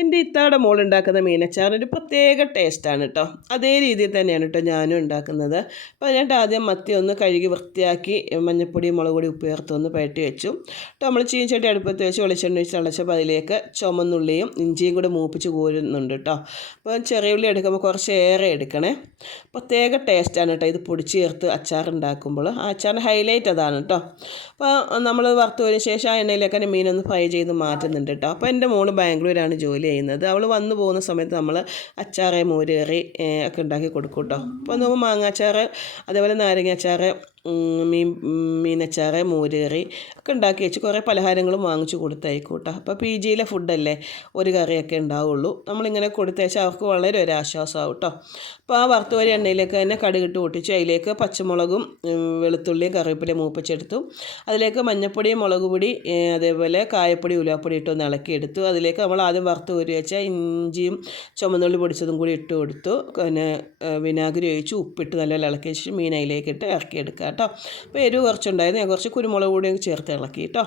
എൻ്റെ ഇത്താടെ മോളുണ്ടാക്കുന്ന മീനച്ചാറിന് ഒരു പ്രത്യേക ടേസ്റ്റാണ് കേട്ടോ. അതേ രീതിയിൽ തന്നെയാണ് കേട്ടോ ഞാനും ഉണ്ടാക്കുന്നത്. അപ്പോൾ അതിനായിട്ട് ആദ്യം മത്തി ഒന്ന് കഴുകി വൃത്തിയാക്കി മഞ്ഞൾപ്പൊടി മുളക് പൊടി ഉപ്പ് ചേർത്ത് ഒന്ന് പുരട്ടി വെച്ചു. നമ്മൾ ചീനച്ചട്ടി അടുപ്പത്ത് വെച്ച് വെളിച്ചെണ്ണ ഒഴിച്ച് തിളച്ചപ്പോൾ അതിലേക്ക് ചുമന്നുള്ളിയും ഇഞ്ചിയും കൂടെ മൂപ്പിച്ച് കോരുന്നുണ്ട് കേട്ടോ. അപ്പോൾ ചെറിയ ഉള്ളി എടുക്കുമ്പോൾ കുറച്ച് ഏറെ എടുക്കണേ. പ്രത്യേക ടേസ്റ്റാണ് കേട്ടോ ഇത് പൊടിച്ച് ചേർത്ത് അച്ചാറുണ്ടാക്കുമ്പോൾ. ആ അച്ചാറിൻ്റെ ഹൈലൈറ്റ് അതാണ് കേട്ടോ. അപ്പോൾ നമ്മൾ വറുത്തതിന് ശേഷം ആ എണ്ണയിലേക്ക് തന്നെ മീനൊന്ന് ഫ്രൈ ചെയ്ത് മാറ്റുന്നുണ്ട് കേട്ടോ. അപ്പോൾ എൻ്റെ മോള് ബാംഗ്ലൂരാണ് ജോലി ചെയ്യുന്നത്. അവൾ വന്നു പോകുന്ന സമയത്ത് നമ്മൾ അച്ചാറ് മോര് കറി ഒക്കെ ഉണ്ടാക്കി കൊടുക്കും കേട്ടോ. അപ്പോൾ നോക്കുമ്പോൾ മാങ്ങാച്ചാറ് അതേപോലെ നാരങ്ങ അച്ചാറ് മീനച്ചാറ് മോര് കറി ഒക്കെ ഉണ്ടാക്കി വെച്ച് കുറേ പലഹാരങ്ങളും വാങ്ങിച്ചു കൊടുത്തയക്കും കേട്ടോ. അപ്പോൾ PGയിലെ ഫുഡല്ലേ, ഒരു കറിയൊക്കെ ഉണ്ടാവുള്ളൂ. നമ്മളിങ്ങനെ കൊടുത്തയച്ചാൽ അവർക്ക് വളരെ ഒരു ആശ്വാസമാവും കേട്ടോ. അപ്പോൾ ആ വറുത്തുവരി എണ്ണയിലേക്ക് തന്നെ കടുകിട്ട് പൊട്ടിച്ചു. അതിലേക്ക് പച്ചമുളകും വെളുത്തുള്ളിയും കറിവേപ്പിലയും മൂപ്പിച്ചെടുത്തു. അതിലേക്ക് മഞ്ഞൾപ്പൊടിയും മുളക് പൊടി അതേപോലെ കായപ്പൊടി ഉലുവാപ്പൊടി ഇട്ടൊന്ന് ഇളക്കിയെടുത്തു. അതിലേക്ക് നമ്മൾ ആദ്യം വറുത്ത് കോരി വെച്ച ഇഞ്ചിയും ചുമന്നുള്ളി പൊടിച്ചതും കൂടി ഇട്ട് കൊടുത്തു. പിന്നെ വിനാഗിരി ഒഴിച്ച് ഉപ്പിട്ട് നല്ല ഇളക്കിയ ശേഷം മീൻ അതിലേക്കിട്ട് ഇറക്കിയെടുക്കുക കേട്ടോ. അപ്പോൾ എരിവ് കുറച്ചുണ്ടായിരുന്നു, ഞാൻ കുറച്ച് കുരുമുളക് കൂടി ചേർത്ത് ഇളക്കി കേട്ടോ.